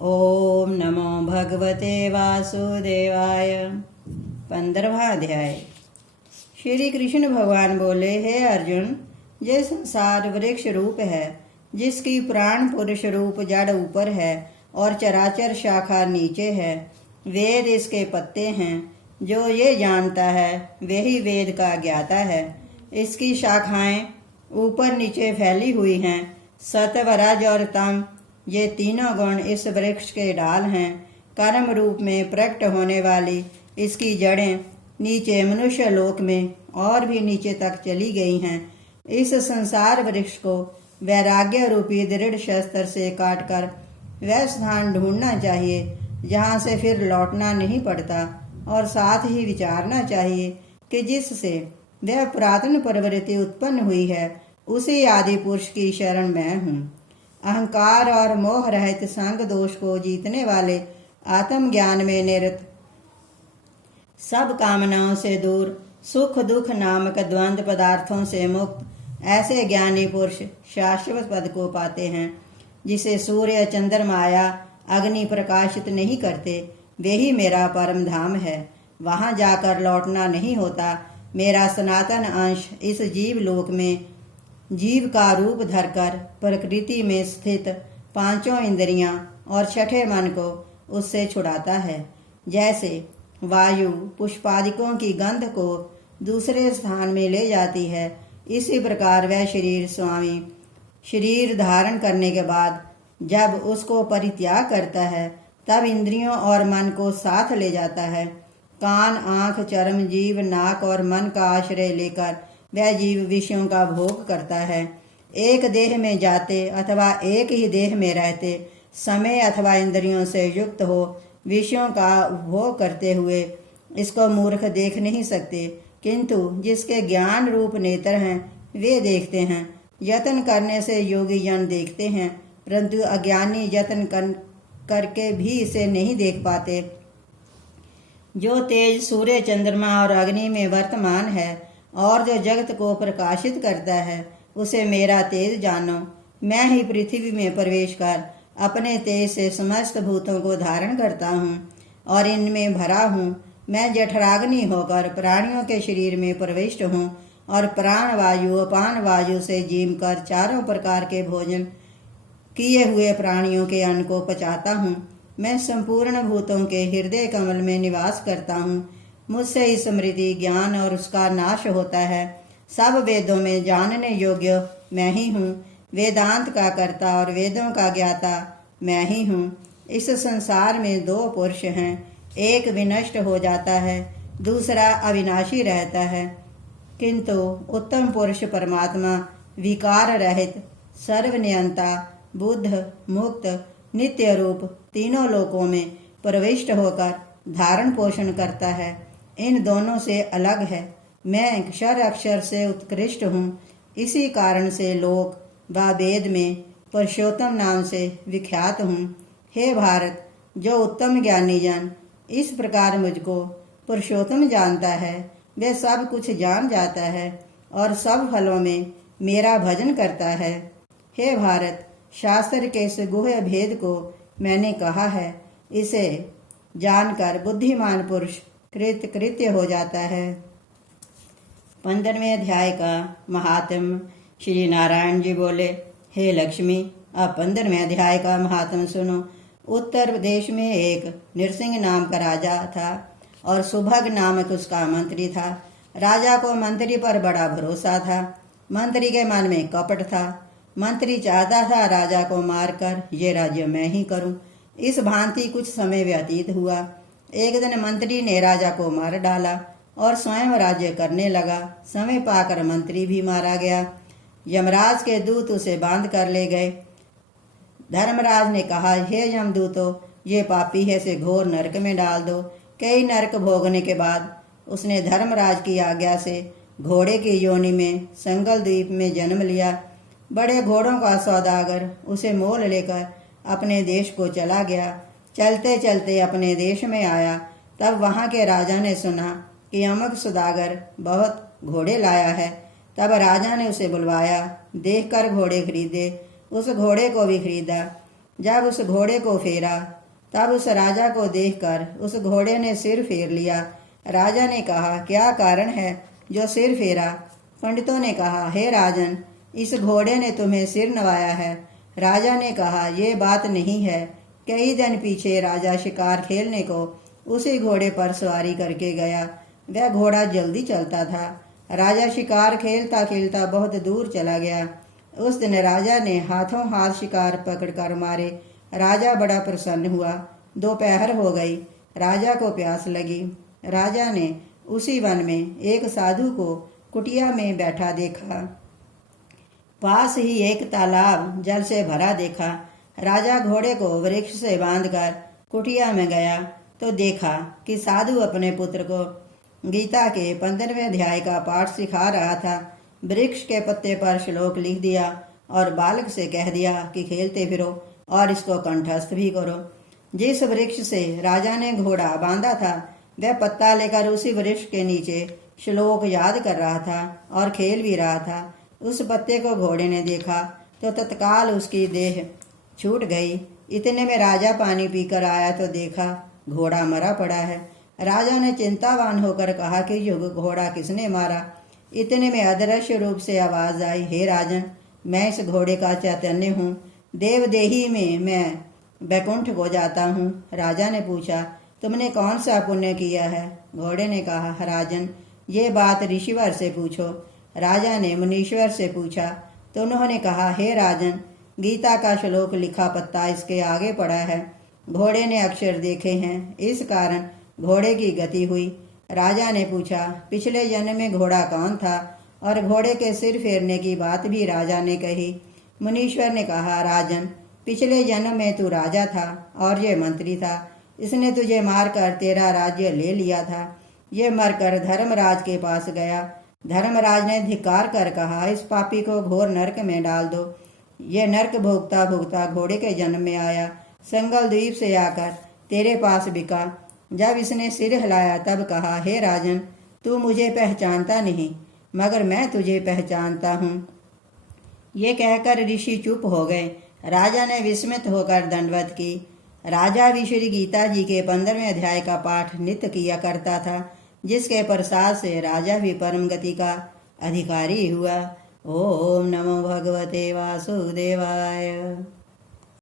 ओम नमो भगवते वासुदेवाय। 15वां अध्याय। श्री कृष्ण भगवान बोले, हे अर्जुन, ये संसार वृक्ष रूप है, जिसकी प्राण पुरुष रूप जड़ ऊपर है और चराचर शाखा नीचे है। वेद इसके पत्ते हैं। जो ये जानता है वही वेद का ज्ञाता है। इसकी शाखाएं ऊपर नीचे फैली हुई हैं। सत्व, रज और तम, ये तीनों गुण इस वृक्ष के डाल हैं। कर्म रूप में प्रकट होने वाली इसकी जड़ें नीचे मनुष्य लोक में और भी नीचे तक चली गई हैं। इस संसार वृक्ष को वैराग्य रूपी दृढ़ शस्त्र से काटकर वह स्थान ढूंढना चाहिए जहाँ से फिर लौटना नहीं पड़ता, और साथ ही विचारना चाहिए कि जिससे वह पुरातन प्रवृत्ति उत्पन्न हुई है उसी आदि पुरुष की शरण मैं हूँ। अहंकार और मोह रहित संग दोष को जीतने वाले, आत्म ज्ञान में निरत, सब कामनाओं से दूर, सुख दुख नामक द्वंद्व पदार्थों से मुक्त ऐसे ज्ञानी पुरुष शाश्वत पद को पाते हैं। जिसे सूर्य, चंद्रमा या अग्नि प्रकाशित नहीं करते, वे ही मेरा परम धाम है। वहां जाकर लौटना नहीं होता। मेरा सनातन अंश इस जीव लोक में जीव का रूप धरकर प्रकृति में स्थित पांचों इंद्रियां और छठे मन को उससे छुड़ाता है। जैसे वायु पुष्पादिकों की गंध को दूसरे स्थान में ले जाती है, इसी प्रकार वह शरीर धारण करने के बाद जब उसको परित्याग करता है, तब इंद्रियों और मन को साथ ले जाता है। कान, आंख, चर्म, जीव, नाक और मन का आश्रय लेकर वह जीव विषयों का भोग करता है। एक देह में जाते अथवा एक ही देह में रहते समय अथवा इंद्रियों से युक्त हो विषयों का उपभोग करते हुए इसको मूर्ख देख नहीं सकते, किंतु जिसके ज्ञान रूप नेत्र हैं वे देखते हैं। यत्न करने से योगी जन देखते हैं, परंतु अज्ञानी यत्न करके भी इसे नहीं देख पाते। जो तेज सूर्य, चंद्रमा और अग्नि में वर्तमान है और जो जगत को प्रकाशित करता है, उसे मेरा तेज जानो। मैं ही पृथ्वी में प्रवेश कर अपने तेज से समस्त भूतों को धारण करता हूँ और इनमें भरा हूँ। मैं जठराग्नि होकर प्राणियों के शरीर में प्रविष्ट हूँ और प्राण वायु, अपान वायु से जीम कर चारों प्रकार के भोजन किए हुए प्राणियों के अन्न को पचाता हूँ। मैं संपूर्ण भूतों के हृदय कमल में निवास करता हूँ। मुझसे ही स्मृति, ज्ञान और उसका नाश होता है। सब वेदों में जानने योग्य मैं ही हूँ। वेदांत का कर्ता और वेदों का ज्ञाता मैं ही हूँ। इस संसार में दो पुरुष हैं, एक विनष्ट हो जाता है, दूसरा अविनाशी रहता है, किंतु उत्तम पुरुष परमात्मा विकार रहित, सर्वनियंता, बुद्ध, मुक्त, नित्य रूप तीनों लोकों में प्रविष्ट होकर धारण पोषण करता है। इन दोनों से अलग है। मैं अक्षर अक्षर से उत्कृष्ट हूँ। इसी कारण से लोक व वेद में पुरुषोत्तम नाम से विख्यात हूँ। हे भारत, जो उत्तम ज्ञानी जन इस प्रकार मुझको पुरुषोत्तम जानता है, वह सब कुछ जान जाता है और सब फलों में मेरा भजन करता है। हे भारत, शास्त्र के इस गुह्य भेद को मैंने कहा है। इसे जानकर बुद्धिमान पुरुष कृत्य हो जाता है। 15वें अध्याय का महात्म। श्री नारायण जी बोले, हे लक्ष्मी, अब 15वें अध्याय का महात्म सुनो। उत्तर प्रदेश में एक नरसिंह नाम का राजा था और सुभग नामक उसका मंत्री था। राजा को मंत्री पर बड़ा भरोसा था। मंत्री के मन में कपट था। मंत्री चाहता था राजा को मारकर ये राज्य मैं ही करूं। इस भांति कुछ समय व्यतीत हुआ। एक दिन मंत्री ने राजा को मार डाला और स्वयं राज्य करने लगा। समय पाकर मंत्री भी मारा गया। यमराज के दूत उसे बांध कर ले गए। धर्मराज ने कहा, हे यमदूतों, ये पापी है, इसे घोर नरक में डाल दो। कई नरक भोगने के बाद उसने धर्मराज की आज्ञा से घोड़े की योनि में संगल द्वीप में जन्म लिया। बड़े घोड़ों का सौदागर उसे मोल लेकर अपने देश को चला गया। चलते चलते अपने देश में आया, तब वहां के राजा ने सुना कि अमुक सौदागर बहुत घोड़े लाया है। तब राजा ने उसे बुलवाया। देखकर घोड़े खरीदे, उस घोड़े को भी खरीदा। जब उस घोड़े को फेरा तब उस राजा को देखकर उस घोड़े ने सिर फेर लिया। राजा ने कहा, क्या कारण है जो सिर फेरा? पंडितों ने कहा, हे राजन, इस घोड़े ने तुम्हें सिर नवाया है। राजा ने कहा, ये बात नहीं है। कई दिन पीछे राजा शिकार खेलने को उसी घोड़े पर सवारी करके गया। वह घोड़ा जल्दी चलता था। राजा शिकार खेलता खेलता बहुत दूर चला गया। उस दिन राजा ने हाथों हाथ शिकार पकड़कर मारे। राजा बड़ा प्रसन्न हुआ। दोपहर हो गई। राजा को प्यास लगी। राजा ने उसी वन में एक साधु को कुटिया में बैठा देखा। पास ही एक तालाब जल से भरा देखा। राजा घोड़े को वृक्ष से बांधकर कुटिया में गया तो देखा कि साधु अपने पुत्र को गीता के 15वें अध्याय का पाठ सिखा रहा था। वृक्ष के पत्ते पर श्लोक लिख दिया और बालक से कह दिया कि खेलते फिरो और इसको कंठस्थ भी करो। जिस वृक्ष से राजा ने घोड़ा बांधा था वह पत्ता लेकर उसी वृक्ष के नीचे श्लोक याद कर रहा था और खेल भी रहा था। उस पत्ते को घोड़े ने देखा तो तत्काल उसकी देह छूट गई। इतने में राजा पानी पीकर आया तो देखा घोड़ा मरा पड़ा है। राजा ने चिंतावान होकर कहा कि युग घोड़ा किसने मारा? इतने में अदृश्य रूप से आवाज आई, हे राजन, मैं इस घोड़े का चैतन्य हूँ। देवदेही में मैं बैकुंठ को जाता हूँ। राजा ने पूछा, तुमने कौन सा पुण्य किया है? घोड़े ने कहा, राजन, ये बात ऋषिवर से पूछो। राजा ने मुनीश्वर से पूछा तो उन्होंने कहा, हे राजन, गीता का श्लोक लिखा पत्ता इसके आगे पड़ा है। घोड़े ने अक्षर देखे हैं, इस कारण घोड़े की गति हुई। राजा ने पूछा, पिछले जन्म में घोड़ा कौन था? और घोड़े के सिर फेरने की बात भी राजा ने कही। मुनीश्वर ने कहा, राजन, पिछले जन्म में तू राजा था और ये मंत्री था। इसने तुझे मारकर तेरा राज्य ले लिया था। ये मरकर धर्मराज के पास गया। धर्मराज ने धिक्कार कर कहा, इस पापी को घोर नरक में डाल दो। ये नरक भोगता भोगता घोड़े के जन्म में आया। संगल द्वीप से आकर तेरे पास बिका। जब इसने सिर हिलाया तब कहा, हे राजन, तू मुझे पहचानता नहीं मगर मैं तुझे पहचानता हूँ। ये कहकर ऋषि चुप हो गए। राजा ने विस्मित होकर दंडवत की। राजा भी श्री गीता जी के 15वें अध्याय का पाठ नित्य किया करता था, जिसके प्रसाद से राजा भी परम गति का अधिकारी हुआ। ओम नमो भगवते वासुदेवाय।